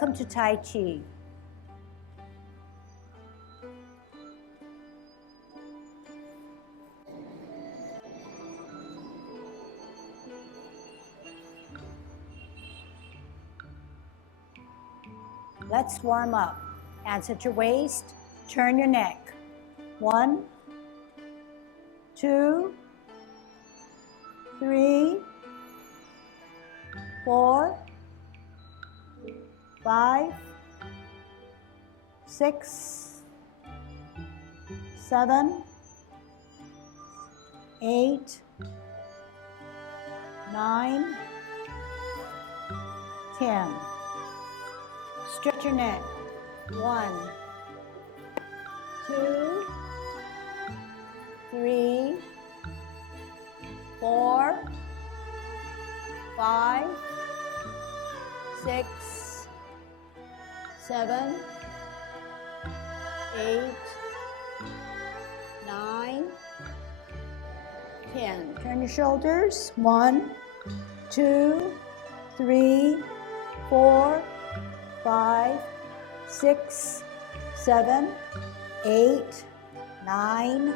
Welcome to Tai Chi. Let's warm up. Hands at your waist, turn your neck. 1, 2, 3, 4, 5, 6, 7, 8, 9, 10. Stretch your neck. 1, 2, 3, 4, 5, 6, 7, 8, 9, 10. Turn your shoulders. 1, 2, 3, 4, 5, 6, 7, 8, 9,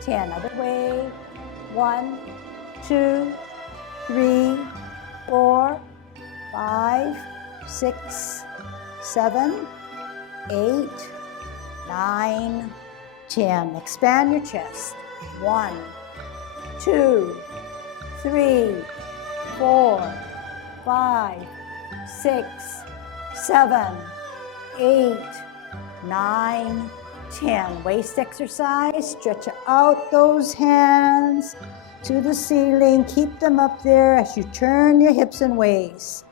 10. Other way. 1, 2, 3, 4, 5, 6, 7, 8, 9, 10. Expand your chest. 1, 2, 3, 4, 5, 6, 7, 8, 9, 10. Waist exercise. Stretch out those hands to the ceiling. Keep them up there as you turn your hips and waist.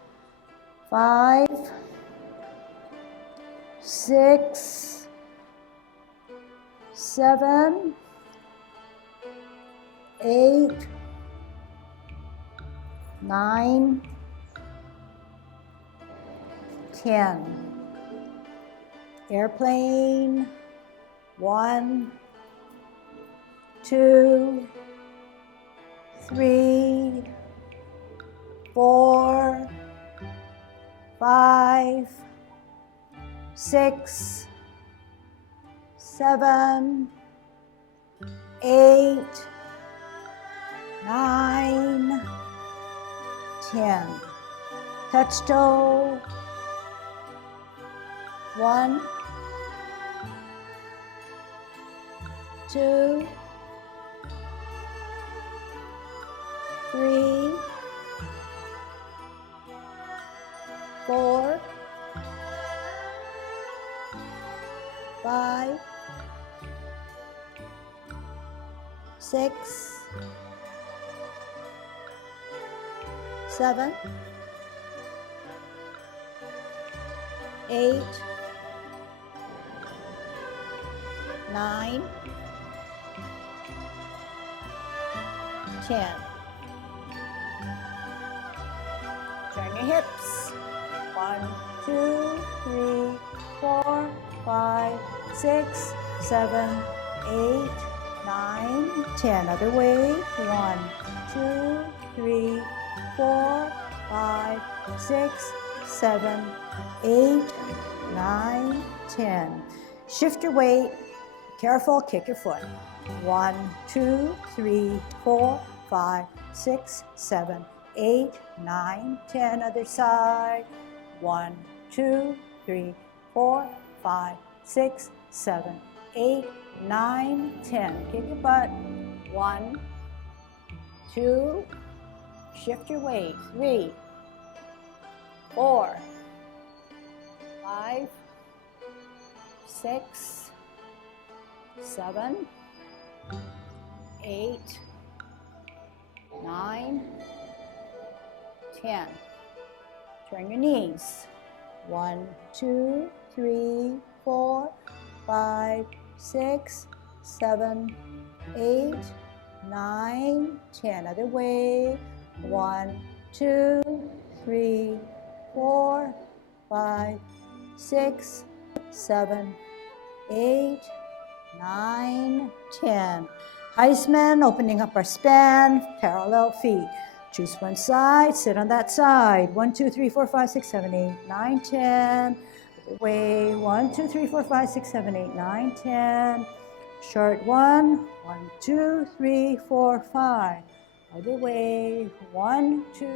5, 6, 7, 8, 9, 10. Airplane. 1, 2, 3, 4, 5, 6, 7, 8, 9, 10. Touch toe. 1, 2, 3, 4, 5, 6, 7, 8, 9, 10. Turn your hips. 1, 2, 3, 4, 5, 6, 7, 8, 9, 10. Other way. 1, 2, 3, 4, 5, 6, 7, 8, 9, 10. Shift your weight. Careful, kick your foot. 1, 2, 3, 4, 5, 6, 7, 8, 9, 10. Other side. 1, 2, 3, 4, 5, 6, 7, 8, 9, 10. Kick your butt. 1, 2. Shift your weight. 3, 4, 5, 6, 7, 8, 9, 10. Turn your knees. 1, 2, 3, 4, 5, 6, 7, 8, 9, 10. Other way. 1, 2, 3, 4, 5, 6, 7, 8, 9, 10. Heisman, opening up our span, parallel feet. Choose one side, sit on that side. 1, 2, 3, 4, 5, 6, 7, 8, 9, 10. Other way. 1, 2, 3, 4, 5, 6, 7, 8, 9, 10. Short 1. 1, 2, 3, 4, 5. Other way. 1, 2.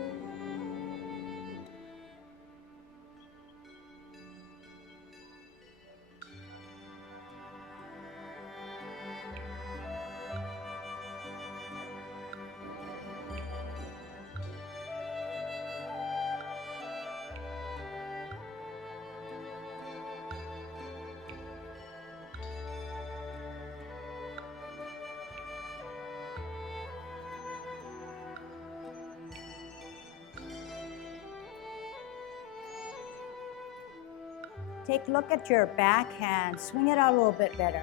Take a look at your backhand. Swing it out a little bit better.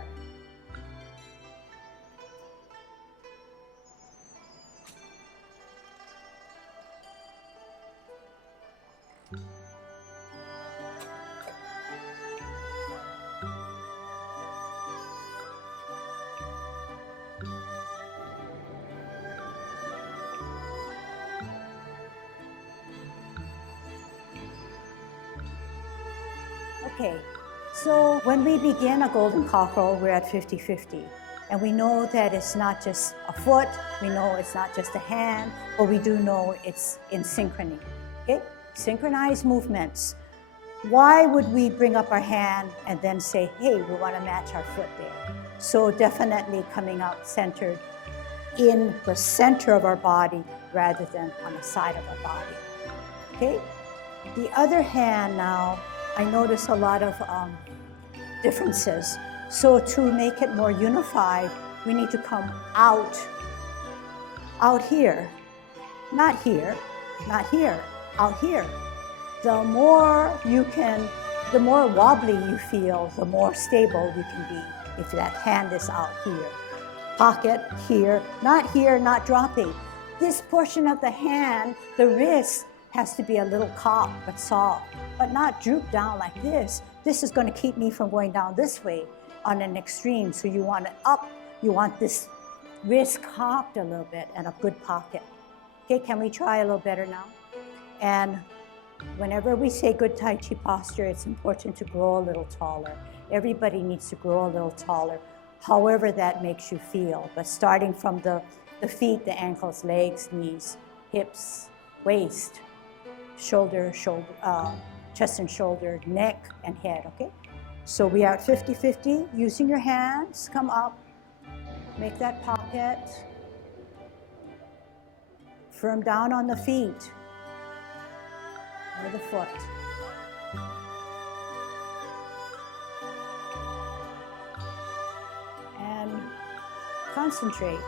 Okay, so when we begin a golden cockerel, we're at 50-50. And we know that it's not just a foot, we know it's not just a hand, but we do know it's in synchrony. Okay? Synchronized movements. Why would we bring up our hand and then say, hey, we want to match our foot there? So definitely coming out centered in the center of our body rather than on the side of our body. Okay? The other hand now, I notice a lot of differences. So to make it more unified, we need to come out here, not here, not here, out here. The more wobbly you feel, the more stable you can be if that hand is out here. Pocket here, not dropping. This portion of the hand, the wrist, has to be a little cocked but soft, but not droop down like this. This is going to keep me from going down this way on an extreme. So you want it up, you want this wrist cocked a little bit and a good pocket. Okay, can we try a little better now? And whenever we say good Tai Chi posture, it's important to grow a little taller. Everybody needs to grow a little taller, however that makes you feel. But starting from the feet, the ankles, legs, knees, hips, waist, shoulder, chest and shoulder, neck and head, okay? So we are at 50-50. Using your hands, come up, make that pocket. Firm down on the feet or the foot. And concentrate.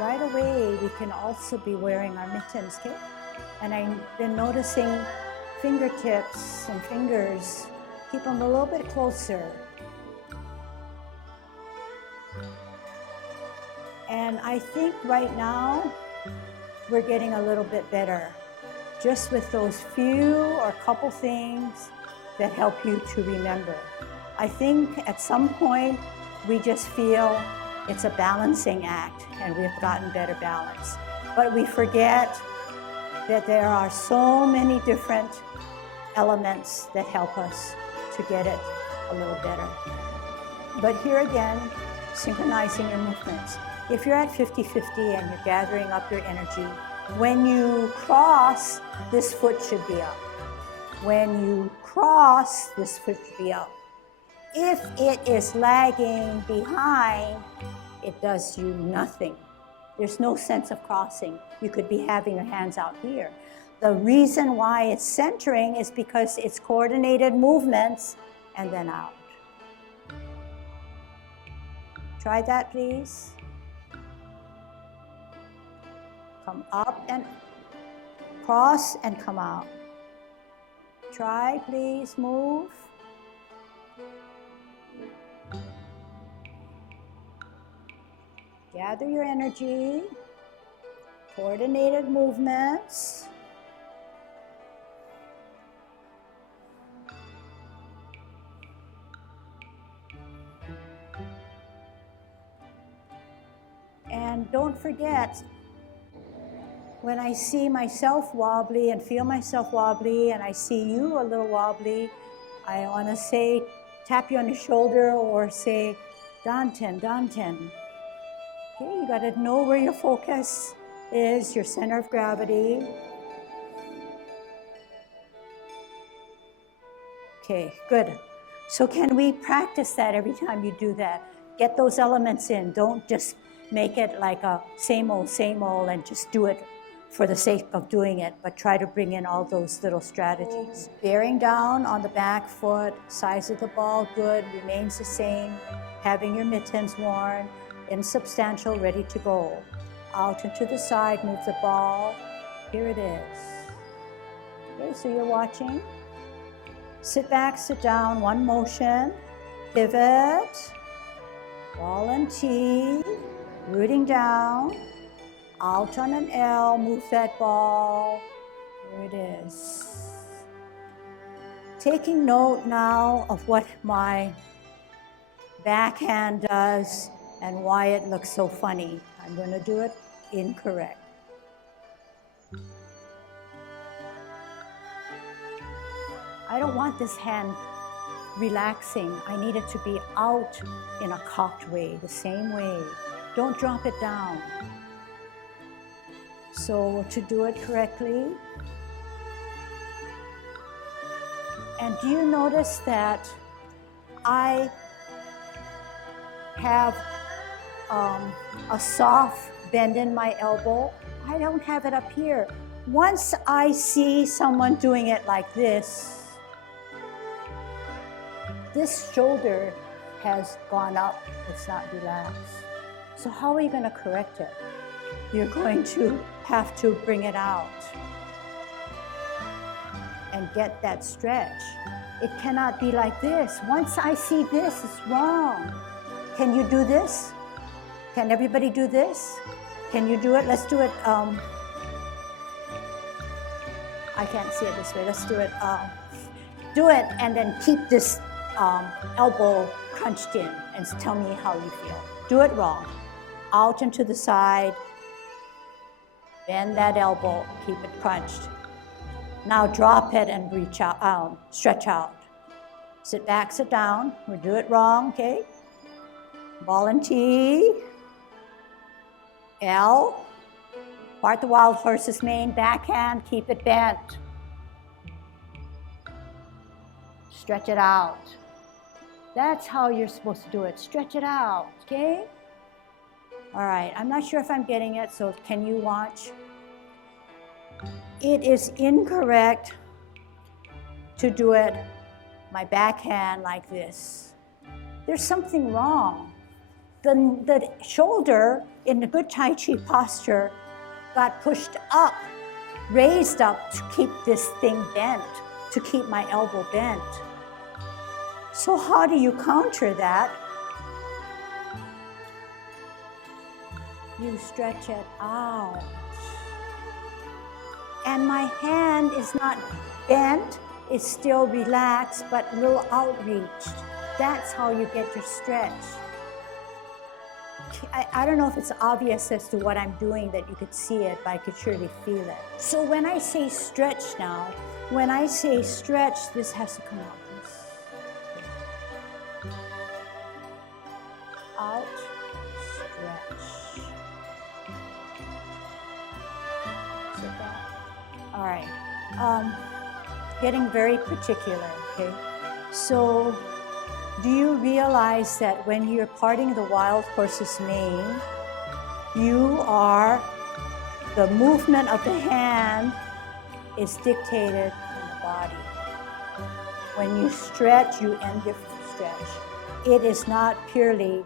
Right away, we can also be wearing our mittens, okay? And I've been noticing fingertips and fingers, keep them a little bit closer. And I think right now, we're getting a little bit better, just with those few or couple things that help you to remember. I think at some point, we just feel it's a balancing act, and we've gotten better balance. But we forget that there are so many different elements that help us to get it a little better. But here again, synchronizing your movements. If you're at 50-50 and you're gathering up your energy, when you cross, this foot should be up. When you cross, this foot should be up. If it is lagging behind, it does you nothing. There's no sense of crossing. You could be having your hands out here. The reason why it's centering is because it's coordinated movements and then out. Try that, please. Come up and cross and come out. Try, please, move. Gather your energy, coordinated movements. don't forget, when I see myself wobbly and feel myself wobbly and I see you a little wobbly, I want to say, tap you on the shoulder or say, Danten, Danten. Okay, you got to know where your focus is, your center of gravity. Okay, good. So can we practice that every time you do that? Get those elements in. Don't just make it like a same old, and just do it for the sake of doing it, but try to bring in all those little strategies. Bearing down on the back foot, size of the ball, good, remains the same. Having your mittens worn, insubstantial, ready to go. Out and to the side, move the ball. Here it is. Okay, so you're watching. Sit back, sit down, one motion. Pivot, ball and T, rooting down. Out on an L, move that ball. There it is. Taking note now of what my backhand does and why it looks so funny. I'm going to do it incorrect. I don't want this hand relaxing. I need it to be out in a cocked way, the same way. Don't drop it down. So to do it correctly, and do you notice that I have a soft bend in my elbow? I don't have it up here. Once I see someone doing it like this shoulder has gone up, it's not relaxed. So how are you going to correct it? You're going to have to bring it out and get that stretch. It cannot be like this. Once I see this, it's wrong. Can you do this? Can everybody do this? Can you do it? Let's do it. I can't see it this way. Let's do it. Do it and then keep this elbow crunched in and tell me how you feel. Do it wrong. Out and to the side. Bend that elbow, keep it crunched. Now drop it and reach out, stretch out. Sit back, sit down. We'll do it wrong, okay? Ball and T. L. Part the wild horse's mane, backhand, keep it bent. Stretch it out. That's how you're supposed to do it. Stretch it out, okay? All right, I'm not sure if I'm getting it, so can you watch? It is incorrect to do it my backhand like this. There's something wrong. The shoulder in the good Tai Chi posture got pushed up, raised up to keep this thing bent, to keep my elbow bent. So how do you counter that? You stretch it out. And my hand is not bent, it's still relaxed, but a little outreached. That's how you get your stretch. I don't know if it's obvious as to what I'm doing that you could see it, but I could surely feel it. So when I say stretch now, when I say stretch, this has to come out. This. Out, stretch. Sit back. All right. Getting very particular, okay? So, do you realize that when you're parting the wild horse's mane, the movement of the hand is dictated in the body. When you stretch, you end your stretch. It is not purely,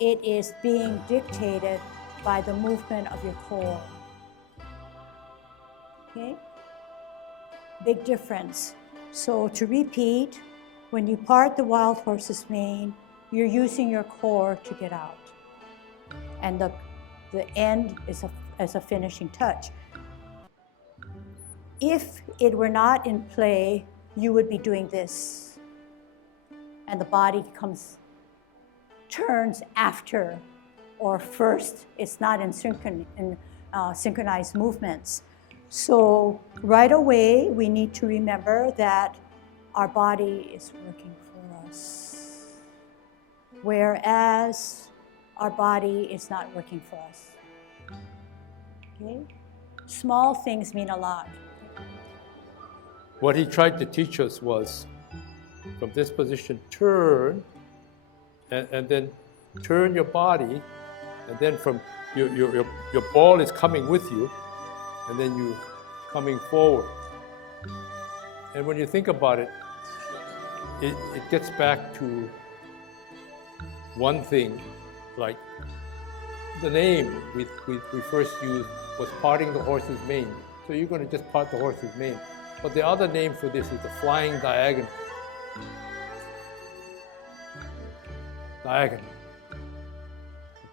it is being dictated by the movement of your core. Okay? Big difference. So to repeat, when you part the wild horse's mane, you're using your core to get out. And the end is as a finishing touch. If it were not in play, you would be doing this. And the body turns after or first. It's not in synchronized movements. So right away, we need to remember that our body is working for us, whereas our body is not working for us. Okay? Small things mean a lot. What he tried to teach us was, from this position, turn, and then turn your body, and then from your ball is coming with you, and then you coming forward. And when you think about it, it gets back to one thing, like the name we first used was parting the horse's mane. So you're going to just part the horse's mane. But the other name for this is the flying diagonal. Diagonal.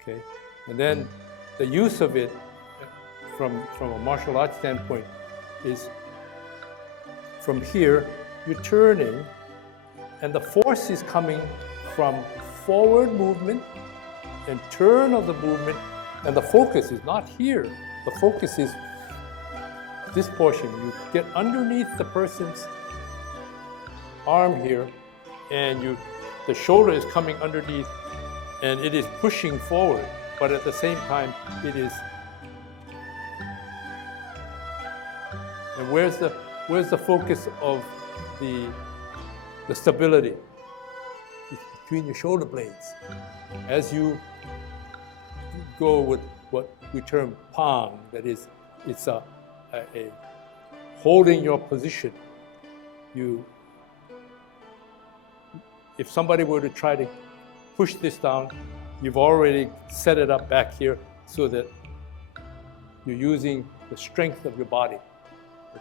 Okay? And then the use of it from a martial arts standpoint is from here, you're turning, and the force is coming from forward movement and turn of the movement, and the focus is not here. The focus is this portion. You get underneath the person's arm here, and the shoulder is coming underneath, and it is pushing forward, but at the same time, it is. And where's the focus of the stability? It's between your shoulder blades. As you go with what we term pang, that is, it's a holding your position. If somebody were to try to push this down, you've already set it up back here so that you're using the strength of your body.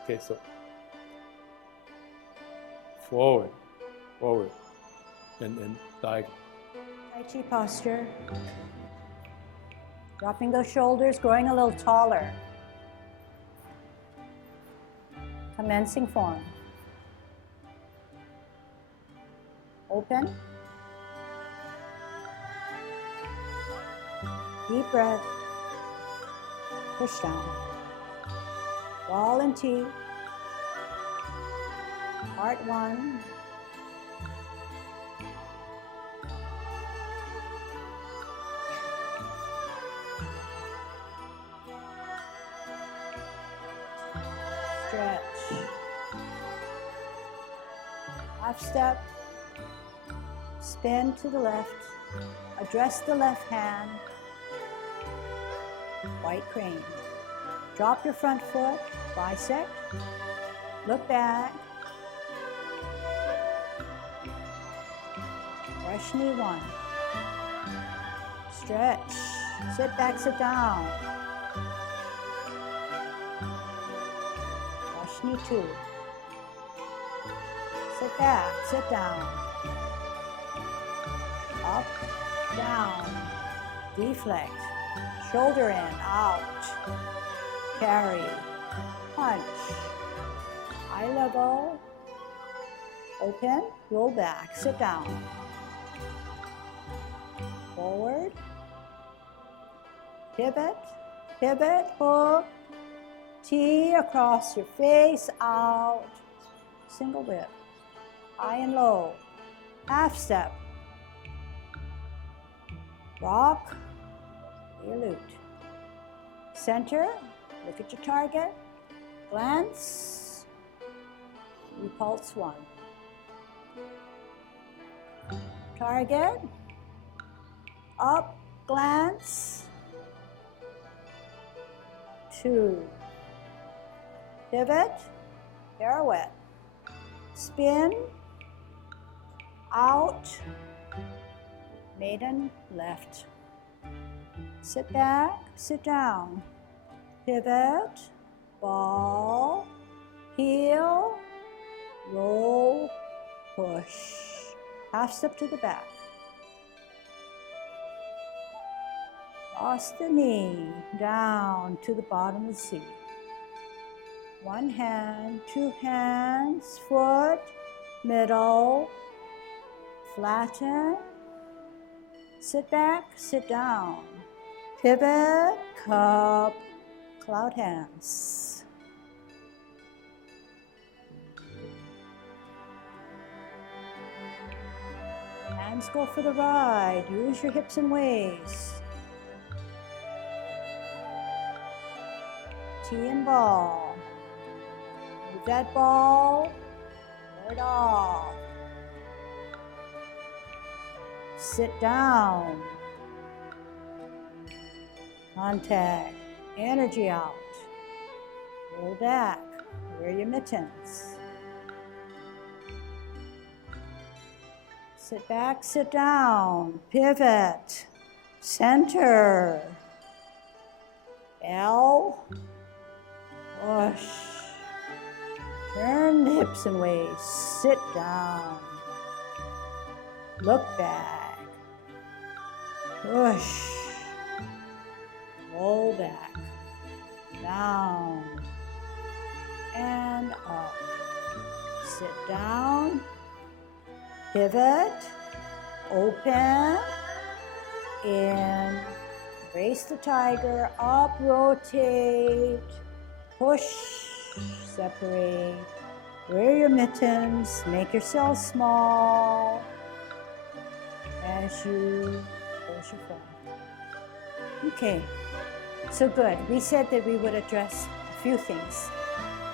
Okay, so forward, and diagonal. Tai Chi posture. Dropping those shoulders, growing a little taller. Commencing form. Open. Deep breath. Push down. Wall and T. Part 1. Stretch. Half step. Spin to the left. Address the left hand. White crane. Drop your front foot. Bisect. Look back. Brush knee 1. Stretch. Sit back, sit down. Brush knee 2. Sit back, sit down. Up, down. Deflect. Shoulder in, out. Carry. Punch. Eye level. Open, roll back, sit down. Forward. Pivot, pivot, hook. T across your face, out. Single whip. High and low. Half step. Rock. Your Lute. Center. Look at your target. Glance. Repulse 1. Target. Up. Glance. 2. Pivot. Pirouette. Spin. Out. Maiden left. Sit back, sit down. Pivot, ball, heel, roll, push. Half step to the back. Cross the knee, down to the bottom of the seat. One hand, 2 hands, foot, middle, flatten. Sit back, sit down. Pivot, cup, cloud hands. Hands go for the ride. Use your hips and waist. Tee and ball. Move that ball. Lower it off. Sit down. Contact. Energy out. Roll back. Wear your mittens. Sit back, sit down. Pivot. Center. L. Push. Turn the hips and waist. Sit down. Look back. Push. Roll back. Down. And up. Sit down. Pivot. Open. In. Embrace the tiger. Up. Rotate. Push. Separate. Wear your mittens. Make yourself small as you close your phone. Okay, so good. We said that we would address a few things.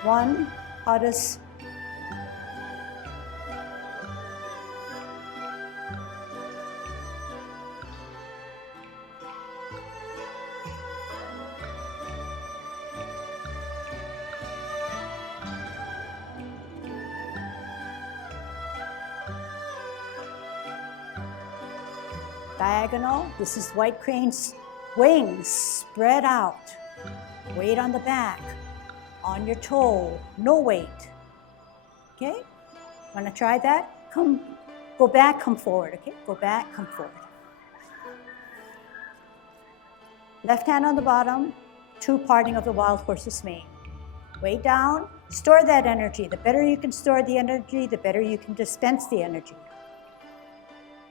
One, how does diagonal? This is white crane's wings spread out. Weight on the back, on your toe, no weight. Okay? Want to try that? Go back, come forward. Okay? Go back, come forward. Left hand on the bottom, two parting of the wild horse's mane. Weight down, store that energy. The better you can store the energy, the better you can dispense the energy.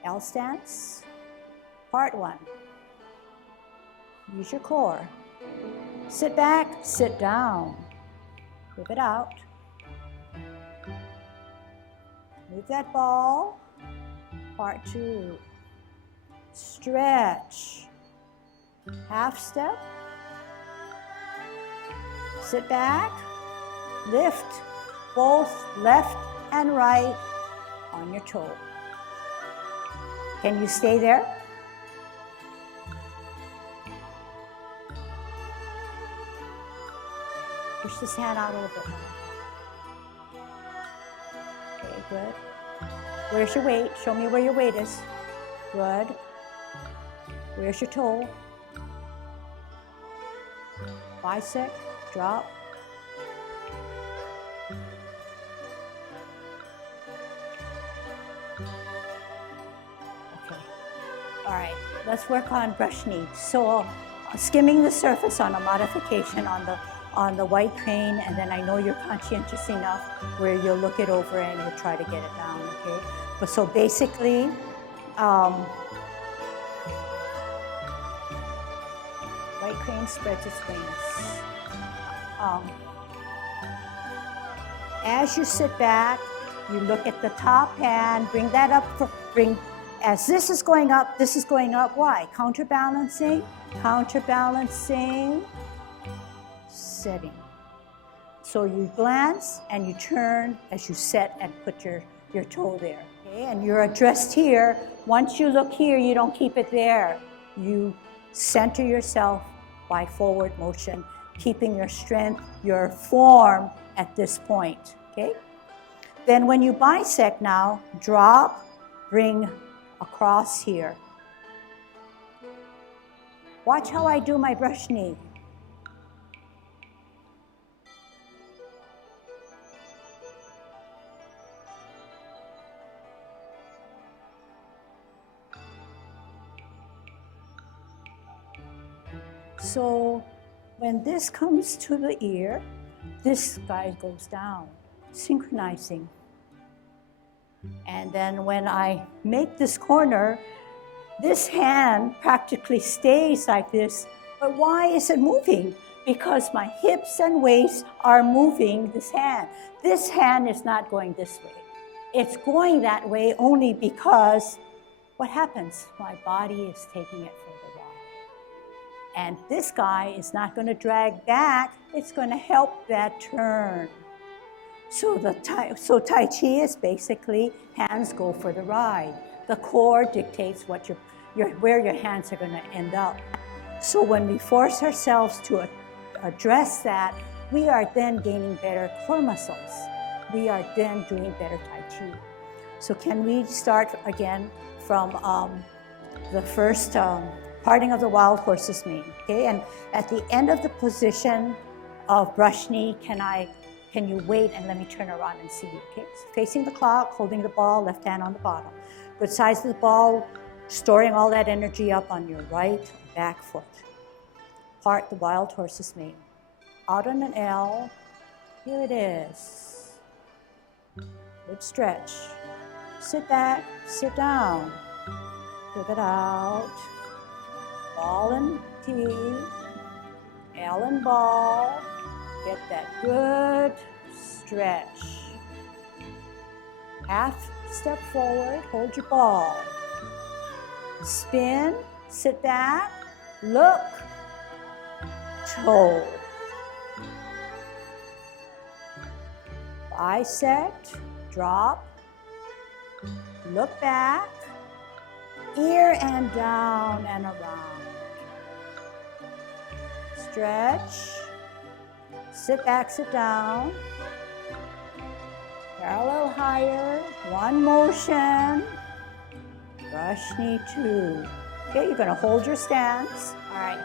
L stance. Part one. Use your core. Sit back, sit down. Whip it out. Move that ball. Part two. Stretch. Half step. Sit back. Lift both left and right on your toe. Can you stay there? Push this hand out a little bit more. Okay, good. Where's your weight? Show me where your weight is. Good. Where's your toe? Bisect, drop. Okay. All right, let's work on brush knee. So skimming the surface on a modification on the white crane, and then I know you're conscientious enough where you'll look it over and you'll try to get it down, okay? But so basically, white crane spreads its wings. As you sit back, you look at the top hand, bring that up, as this is going up, this is going up. Why? Counterbalancing, counterbalancing, setting. So you glance and you turn as you set and put your toe there. Okay? And you're addressed here. Once you look here, you don't keep it there. You center yourself by forward motion, keeping your strength, your form at this point. Okay? Then when you bisect now, drop, bring across here. Watch how I do my brush knee. So when this comes to the ear, this guy goes down, synchronizing. And then when I make this corner, This hand practically stays like this, but why is it moving? Because my hips and waist are moving this hand. This hand is not going this way. It's going that way only because what happens? My body is taking it further back. And this guy is not going to drag back, it's going to help that turn. So Tai Chi is basically hands go for the ride. The core dictates what where your hands are going to end up. So when we force ourselves to address that, we are then gaining better core muscles. We are then doing better Tai Chi. So can we start again from the first parting of the wild horse's mane, okay? And at the end of the position of brush knee, can you wait and let me turn around and see you, okay? So facing the clock, holding the ball, left hand on the bottom. Good size of the ball, storing all that energy up on your right back foot. Part the wild horse's mane. Out on an L, here it is. Good stretch. Sit back, sit down. Pivot out. Ball and T, L and ball. Get that good stretch. Half step forward, hold your ball. Spin, sit back, look, toe. Bisect, drop, look back, ear and down and around. Stretch, sit back, sit down. Parallel higher, one motion. Brush knee two. Okay, you're gonna hold your stance. All right.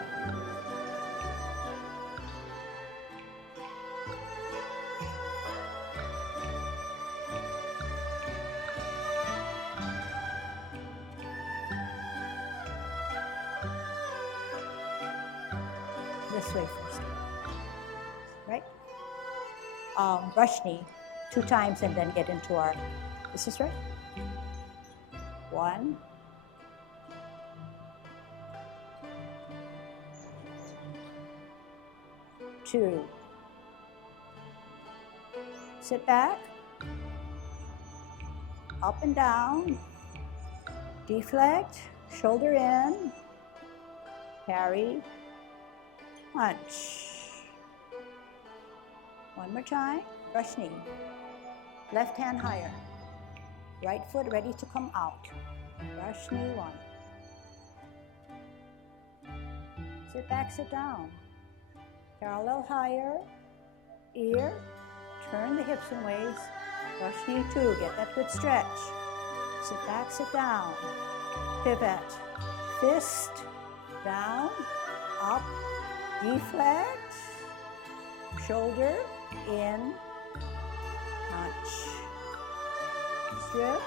This way first, right? Brush knee 2 times and then get into our, is this right? 1, 2. Sit back, up and down, deflect, shoulder in, parry, punch. One more time, brush knee. Left hand higher. Right foot ready to come out. Brush knee 1. Sit back, sit down. Parallel higher. Ear. Turn the hips and waist. Brush knee 2. Get that good stretch. Sit back, sit down. Pivot. Fist. Down. Up. Deflect. Shoulder. In. Punch. Strip.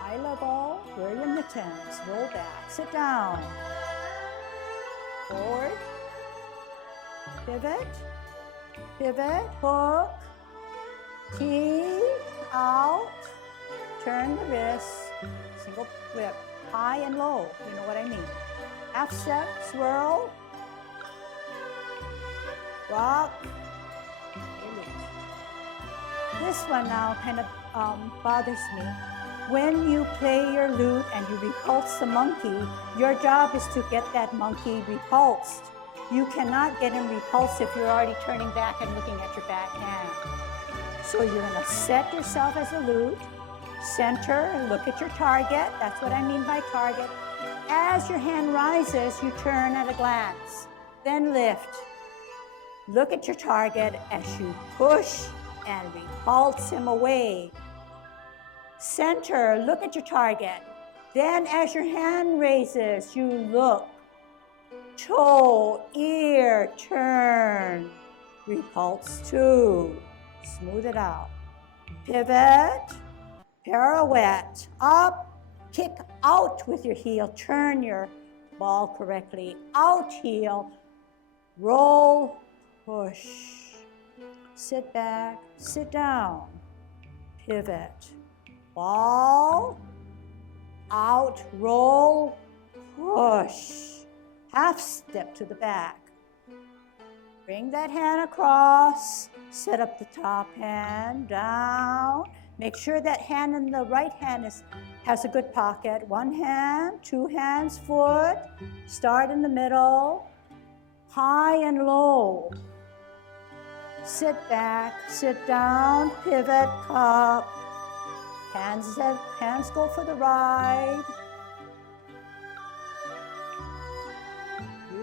High level. Wear your mittens. Roll back. Sit down. Forward. Pivot. Pivot. Hook. Key. Out. Turn the wrist. Single whip. High and low. You know what I mean. Half step. Swirl. Rock. This one now kind of bothers me. When you play your lute and you repulse the monkey, your job is to get that monkey repulsed. You cannot get him repulsed if you're already turning back and looking at your back hand. So you're going to set yourself as a lute, center, and look at your target. That's what I mean by target. As your hand rises, you turn at a glance, then lift. Look at your target as you push and repulse him away. Center, look at your target. Then as your hand raises, you look. Toe, ear, turn. Repulse 2. Smooth it out. Pivot, pirouette, up, kick out with your heel. Turn your ball correctly. Out heel, roll, push. Sit back, sit down, pivot, ball, out, roll, push. Half step to the back. Bring that hand across, set up the top hand, down. Make sure that hand in the right hand has a good pocket. One hand, two hands, foot. Start in the middle, high and low. Sit back, sit down, pivot, cup. Hands go for the ride.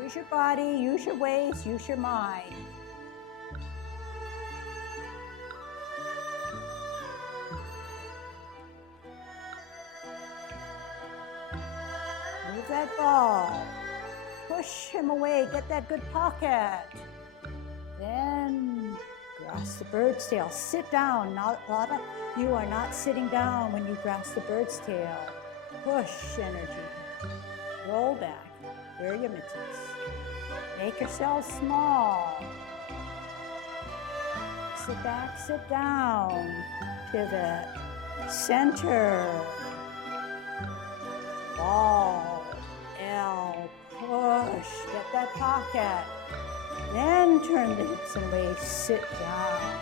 Use your body, use your waist, use your mind. Move that ball. Push him away, get that good pocket. Then grasp the bird's tail. Sit down. Not a lot of you are not sitting down when you grasp the bird's tail. Push energy. Roll back. Wear your mittens. Make yourself small. Sit back, sit down. Pivot. Center. Ball. L. Push. Get that pocket. Then turn the hips and waist. Sit down.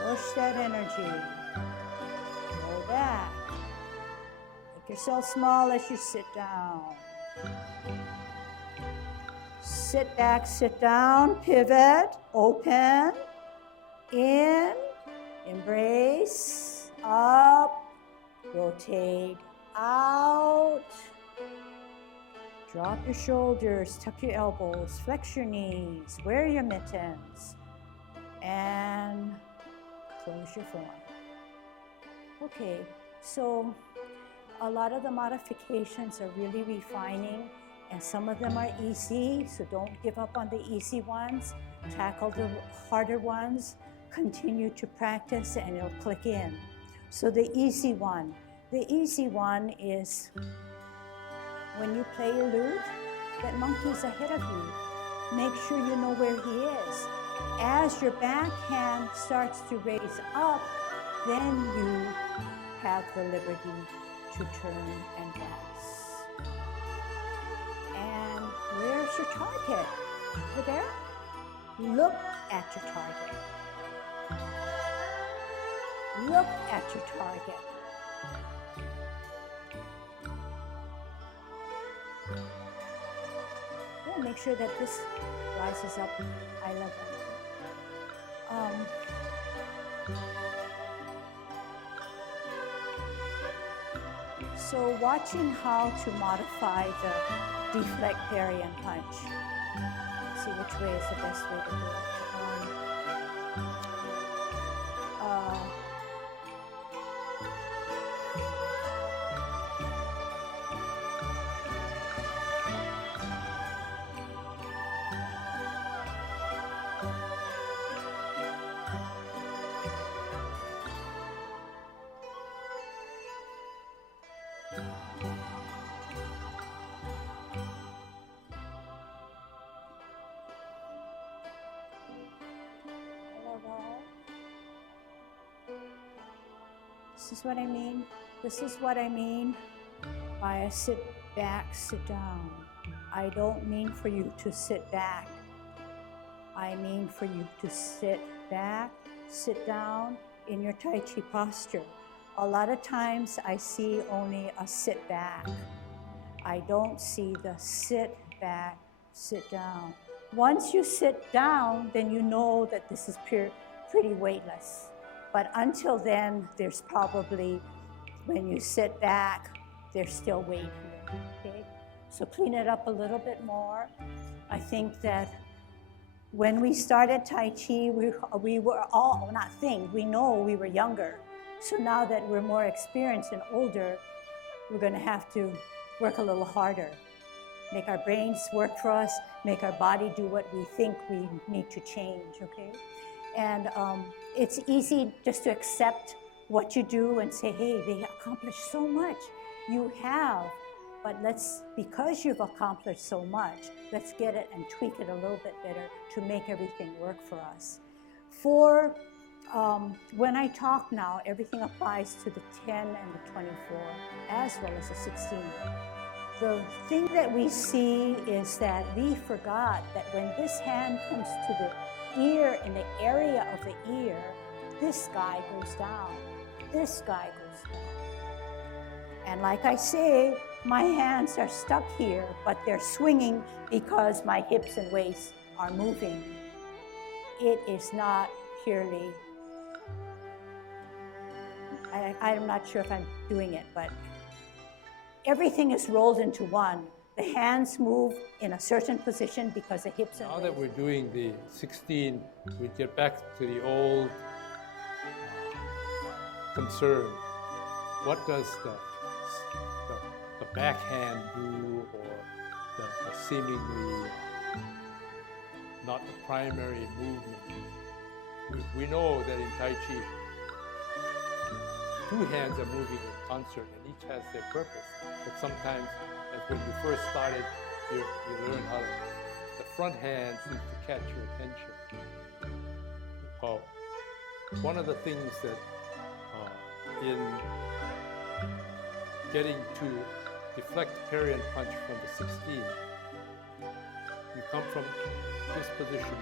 Push that energy. Roll back. Make yourself small as you sit down. Sit back, sit down, pivot, open, in, embrace, up, rotate, out. Drop your shoulders, tuck your elbows, flex your knees, wear your mittens, and close your form. Okay, so a lot of the modifications are really refining, and some of them are easy, so don't give up on the easy ones. Tackle the harder ones, continue to practice, and it'll click in. So the easy one is when you play a lute, that monkey's ahead of you. Make sure you know where he is. As your back hand starts to raise up, then you have the liberty to turn and pass. And where's your target? Over there? Look at your target. Look at your target. We'll make sure that this rises up eye level. So watching how to modify the deflect parry and punch. Let's see which way is the best way to do it. This is what I mean. This is what I mean by a sit back, sit down. I don't mean for you to sit back. I mean for you to sit back, sit down in your Tai Chi posture. A lot of times I see only a sit back. I don't see the sit back, sit down. Once you sit down, then you know that this is pretty weightless. But until then, there's probably, when you sit back, there's still weight here, okay? So clean it up a little bit more. I think that when we started Tai Chi, we were all, we know we were younger. So now that we're more experienced and older, we're gonna have to work a little harder. Make our brains work for us, make our body do what we think we need to change, okay? And it's easy just to accept what you do and say, hey, they accomplished so much. You have, but because you've accomplished so much, let's get it and tweak it a little bit better to make everything work for us. For when I talk now, everything applies to the 10 and the 24, as well as the 16. The thing that we see is that we forgot that when this hand comes to the ear, in the area of the ear, this guy goes down, this guy goes down. And like I say, my hands are stuck here, but they're swinging because my hips and waist are moving. It is not purely, I'm not sure if I'm doing it, but everything is rolled into one. The hands move in a certain position because the hips and waist. Now that we're doing the 16, we get back to the old concern. What does the backhand do, or the seemingly not the primary movement? We know that in Tai Chi, two hands are moving in concert and each has their purpose. But sometimes, as when you first started, you learn how the front hand seems to catch your attention. One of the things that in getting to deflect parry and punch from the 16, you come from this position.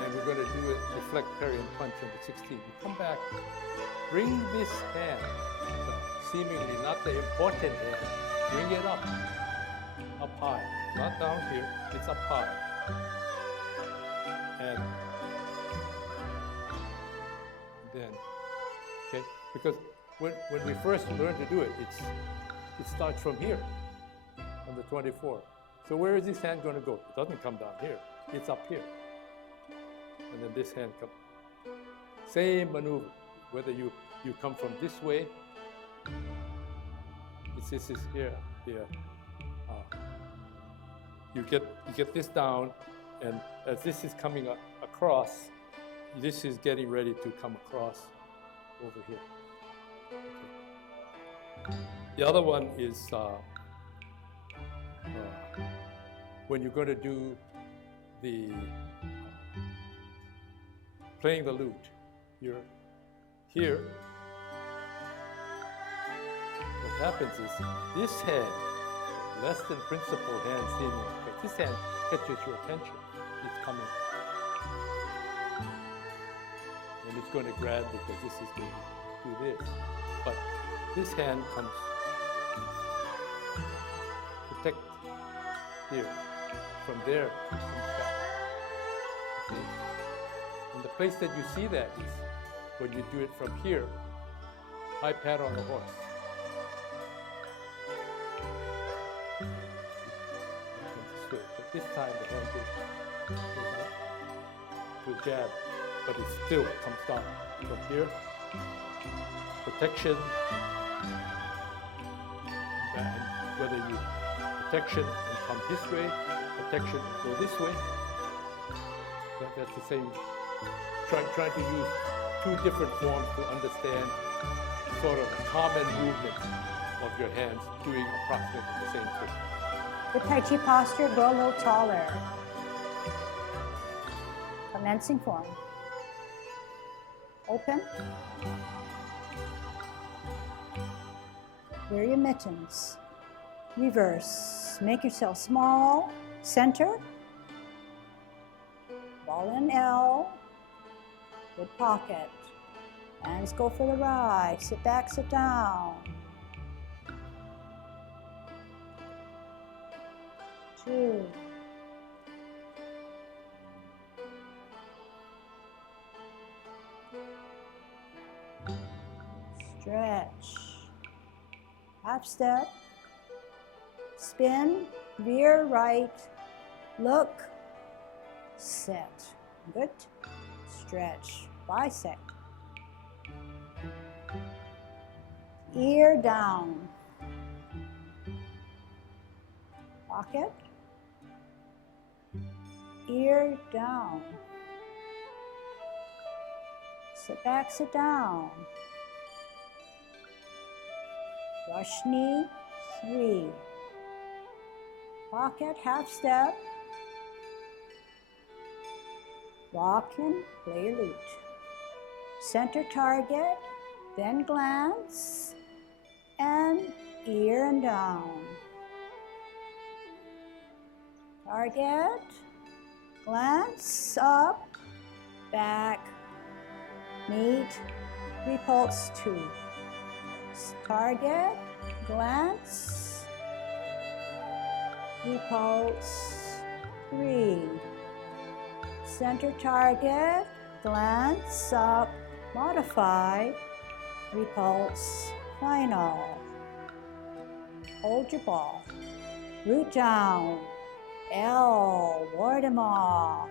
And we're going to do it, deflect parry and punch on the 16. You come back, bring this hand, seemingly not the important hand, bring it up high, not down here, it's up high. And then, okay, because when we first learn to do it, it starts from here, on the 24. So where is this hand going to go? It doesn't come down here, it's up here. And then this hand comes. Same maneuver, whether you come from this way, this is here. You get this down, and as this is coming across, this is getting ready to come across over here. Okay. The other one is when you're going to do the playing the lute. You're here. What happens is this hand, less than principal hand seeming, okay, this hand catches your attention. It's coming. And it's going to grab because this is going to do this. But this hand comes protect here. From there, it comes back. Okay. And the place that you see that is when you do it from here, high pat on the horse. But this time the hand goes up to a jab, but it still comes down from here. Protection, and whether you protection and come this way, protection and go this way. That's the same. Trying to use two different forms to understand sort of common movements of your hands doing approximately the same thing. The Tai Chi posture, go a little taller. Commencing form. Open. Wear your mittens. Reverse. Make yourself small. Center. Ball in L. Good pocket. Hands go for the ride. Sit back, sit down. 2. Stretch. Half step. Spin. Rear right. Look. Set. Good. Stretch. Bisect. Ear down. Pocket. Ear down. Sit back, sit down. Brush knee, 3. Pocket, half step. Rock and play lute. Center target, then glance, and ear and down. Target, glance, up, back, meet, repulse 2. Target, glance, repulse 3. Center target, glance, up, modify, repulse, final. Hold your ball. Root down, L, ward them off.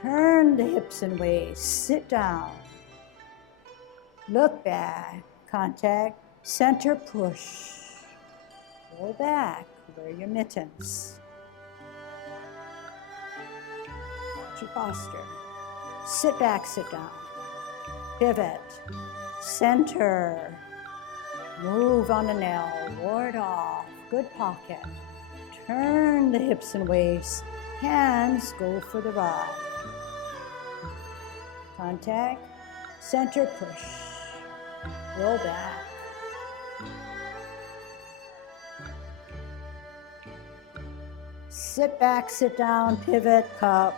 Turn the hips and waist, sit down. Look back, contact, center push. Roll back, wear your mittens. Watch your posture. Sit back, sit down. Pivot, center. Move on an L, ward off, good pocket. Turn the hips and waist, hands go for the ride. Contact, center push, roll back. Sit back, sit down, pivot, cup,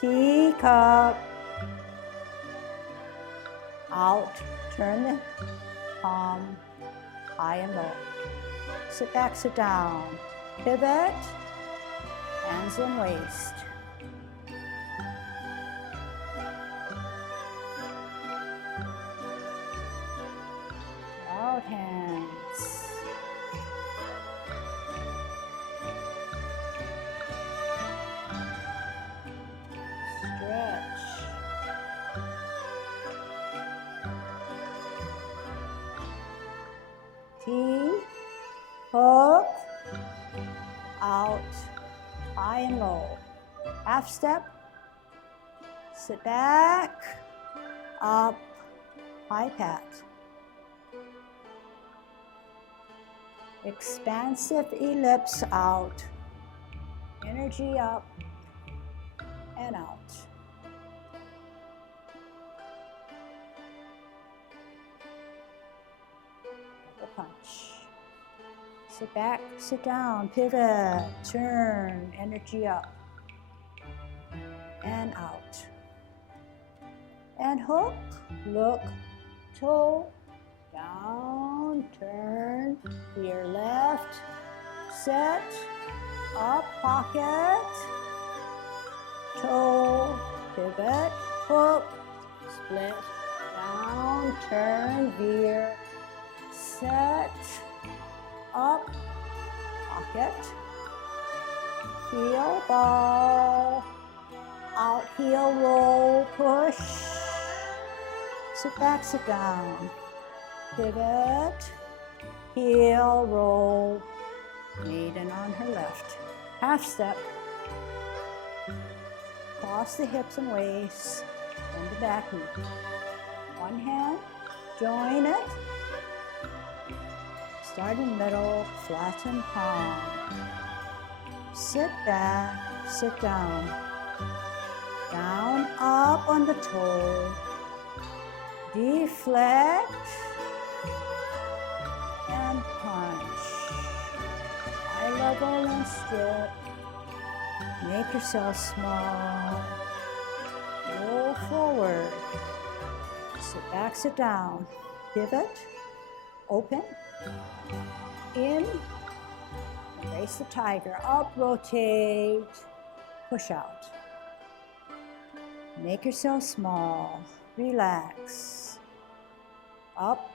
T, cup. Out, turn the palm, high and low. Sit back, sit down, pivot, hands and waist. Out hands. Stretch. T, hook, out, high and low. Half step, sit back, up, high pat. Expansive ellipse out, energy up and out. Double punch. Sit back, sit down, pivot, turn, energy up and out. And hook, look, toe, down, turn, ear left, set, up, pocket, toe, pivot, hook, split, down, turn, veer, set, up, pocket, heel, ball, out, heel, roll, push, sit back, sit down, pivot, heel, roll, maiden on her left, half step, cross the hips and waist, and the back knee. One hand, join it, start in middle, flatten palm. Sit back, sit down. Down, up on the toe. Deflect and punch. High level and strip. Make yourself small. Roll forward. Sit back, sit down. Pivot, open, in, embrace the tiger, up, rotate, push out. Make yourself small, relax, up,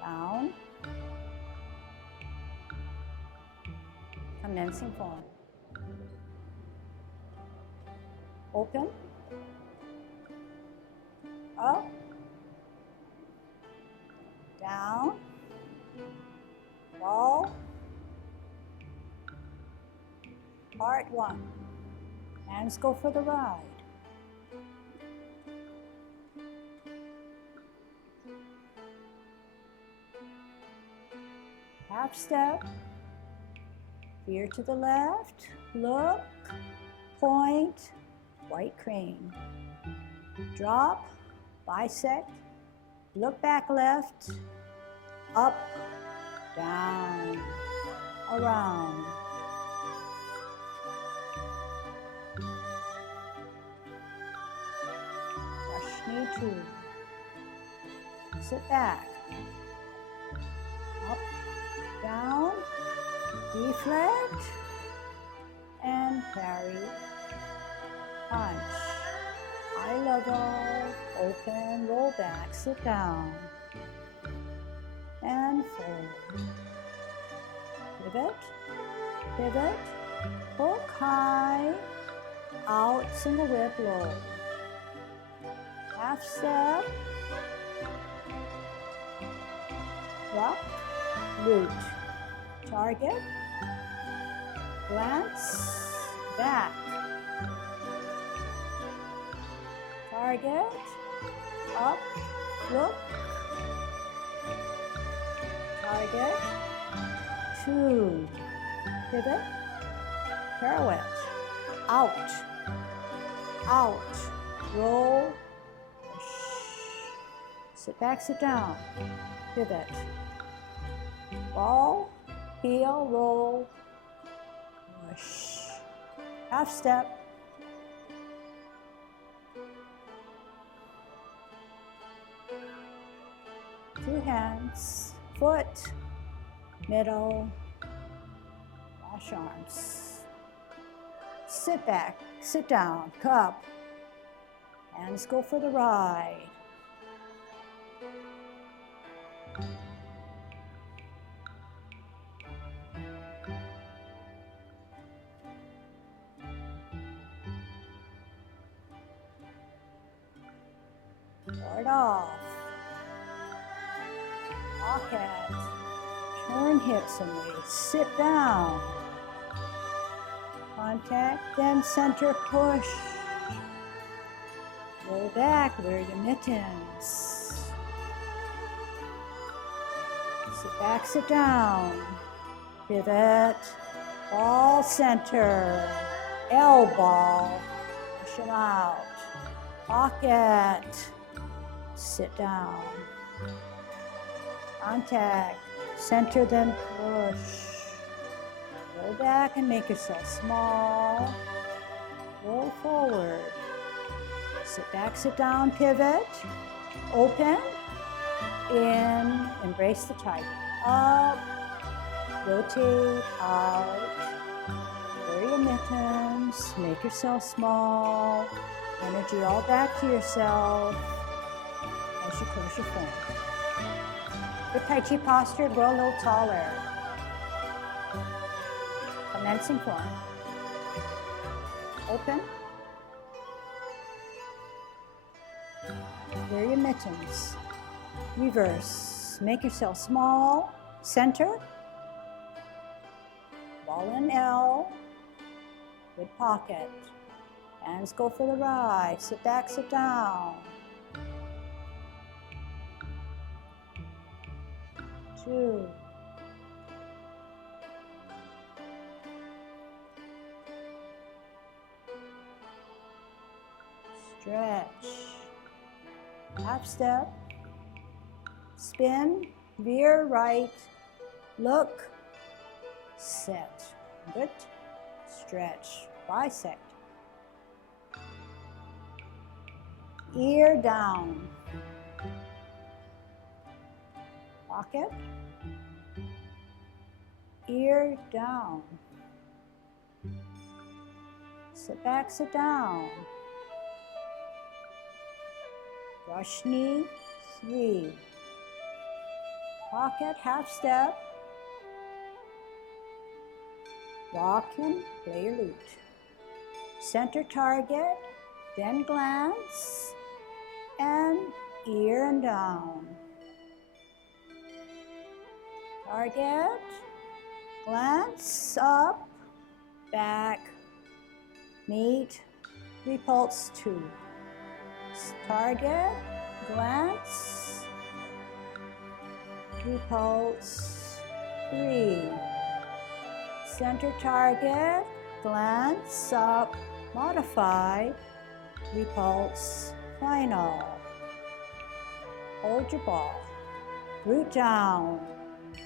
down, condensing form. Open, up, down, ball, part 1. Hands go for the ride. half step, veer to the left, look, point, white crane. Drop, bisect, look back left, up, down, around. Brush knee two. Sit back. Up, down, deflect, and carry. Punch. Eye level, open, roll back, sit down. And fold. Pivot, pivot, hook high, out, single whip, low. Half step, drop, Lute. Target, glance, back. Target, up, look. Target, two, pivot, pirouette, out, out, roll, sit back, sit down, pivot, ball, heel, roll, push, half step, two hands, foot, middle, wash arms. Sit back, sit down, cup. Hands go for the ride. Start off. Pocket. Turn hips and waist. Sit down. Contact, then center push. Roll back, wear your mittens. Sit back, sit down. Pivot. Ball center. L ball. Push them out. Pocket. Sit down. Contact. Center, then push. Roll back and make yourself small. Roll forward. Sit back, sit down, pivot. Open. In. Embrace the tiger. Up. Rotate out. Wear your mittens. Make yourself small. Energy all back to yourself as you close your form. Good Tai Chi posture, grow a little taller. Commencing form. Open. Wear your mittens. Reverse. Make yourself small. Center. Ball in L. Good pocket. Hands go for the ride. Sit back, sit down. Two. Stretch. Half step. Spin. Veer right. Look. Set. Good. Stretch. Bisect. Ear down. Pocket. Ear down. Sit back, sit down. Brush knee, 3. Pocket, half step. Walk in, play your lute. Center target, then glance, and ear and down. Target, glance, up, back, meet, repulse 2. Target, glance, repulse, 3. Center target, glance up, modify, repulse, final. Hold your ball. Root down,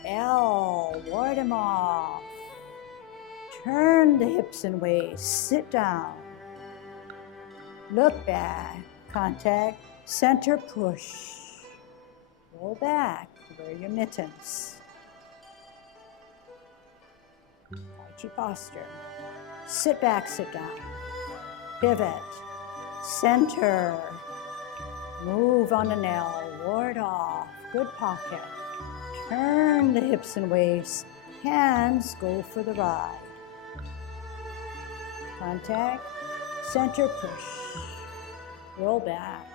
L, ward them off. Turn the hips and waist, sit down. Look back, contact, center push. Roll back, wear your mittens. Tai Chi posture. Sit back, sit down. Pivot, center. Move on an L, ward off, good pocket. Turn the hips and waist, hands go for the ride. Contact, center push, roll back.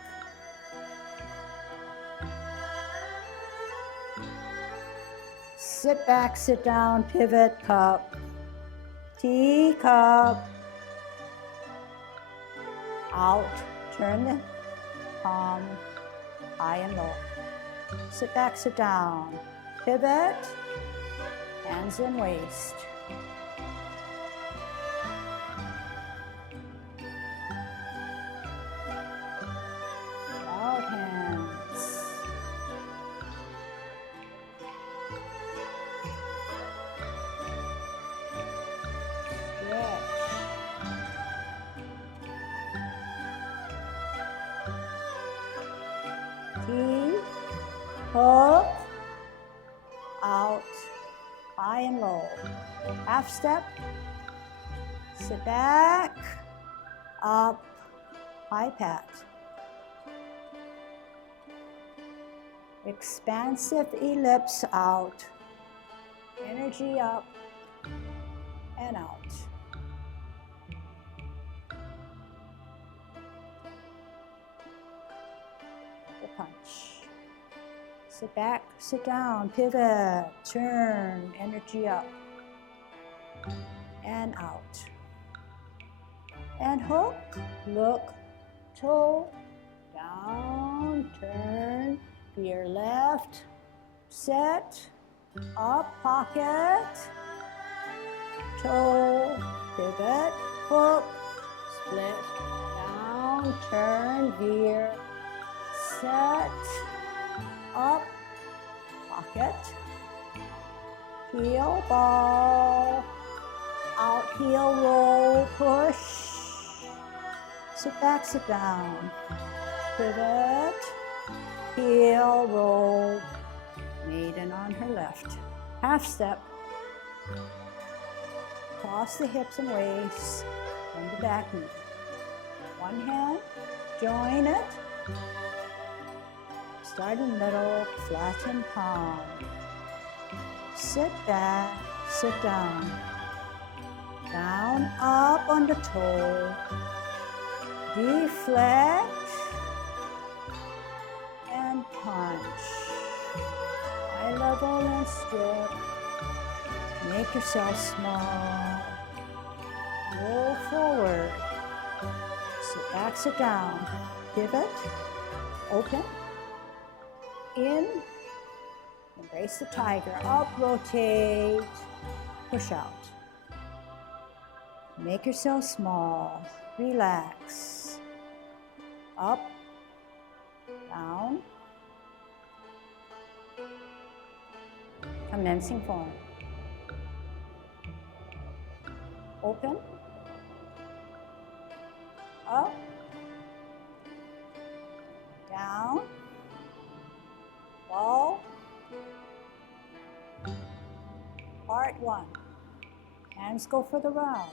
Sit back, sit down, pivot, cup, T, cup, out, turn the palm, high and low. Sit back, sit down, pivot, hands and waist. Out hands. Stretch. T, hook, out, high and low. Half step, sit back, up, high pat. Expansive ellipse out, energy up and out. The punch. Sit back, sit down, pivot, turn, energy up and out. And hook, look, toe, down, turn, veer left, set, up, pocket, toe, pivot, hook, split, down, turn, veer, set, up, pocket, heel, ball, out, heel, roll, push, sit back, sit down, pivot, heel, roll, maiden on her left, half step, cross the hips and waist, bend the back knee, one hand, join it, start in the middle, flatten palm, sit back, sit down, down, up on the toe, deflect, and punch, high level and strip, make yourself small, roll forward, sit back, sit down, pivot, open, in, embrace the tiger, up, rotate, push out. Make yourself small, relax, up, down, commencing form. Open, up, down, ball, part 1. Hands go for the round.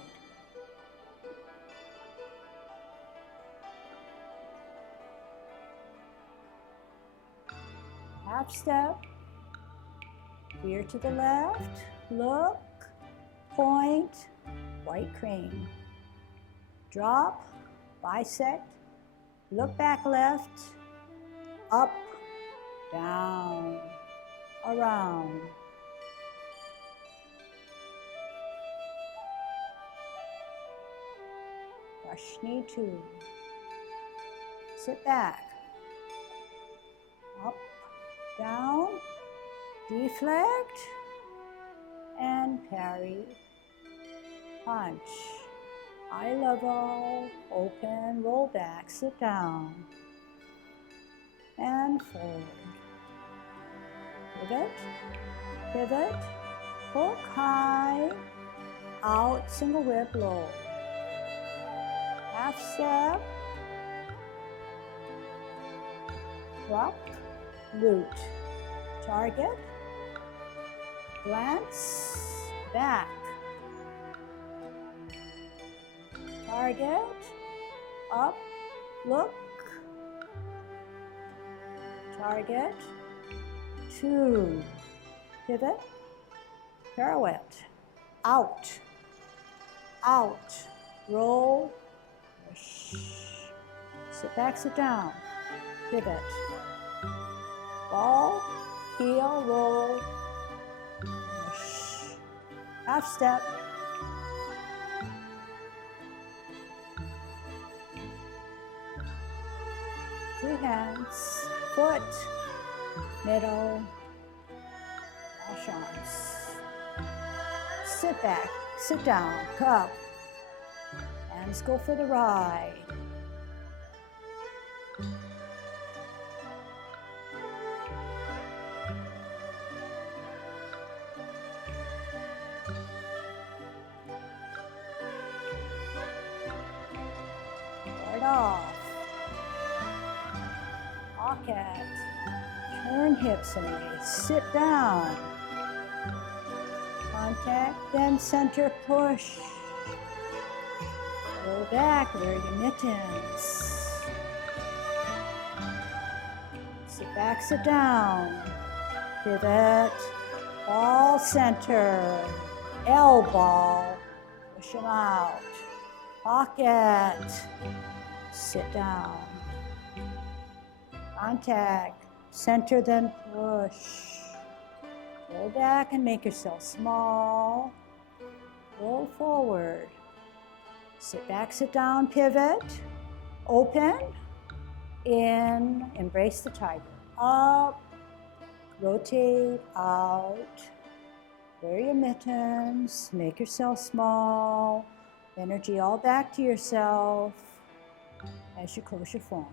Half step, veer to the left, look, point, white crane. Drop, bisect, look back left, up, down, around. Brush knee 2. Sit back, up, down, deflect, and parry, punch. Eye level, open, roll back, sit down, and forward. Pivot, pivot, hook high, out, single whip, low. Half step, drop, Lute. Target, glance, back. Target, up, look. Target, 2. Pivot, pirouette, out, out, roll, push. Sit back, sit down, pivot. Ball, heel, roll, push. Half step. Two hands, foot, middle, wash arms. Sit back, sit down, cup. Hands go for the ride. Board off. Pocket. Turn hips and waist. Sit down. Contact, then center push. Roll back, wear your mittens. Sit back, sit down. Pivot. Ball center. L ball. Push them out. Pocket. Sit down. Contact. Center, then push. Roll back and make yourself small. Roll forward. Sit back, sit down, pivot. Open. In. Embrace the tiger. Up. Rotate out. Wear your mittens. Make yourself small. Energy all back to yourself as you close your phone.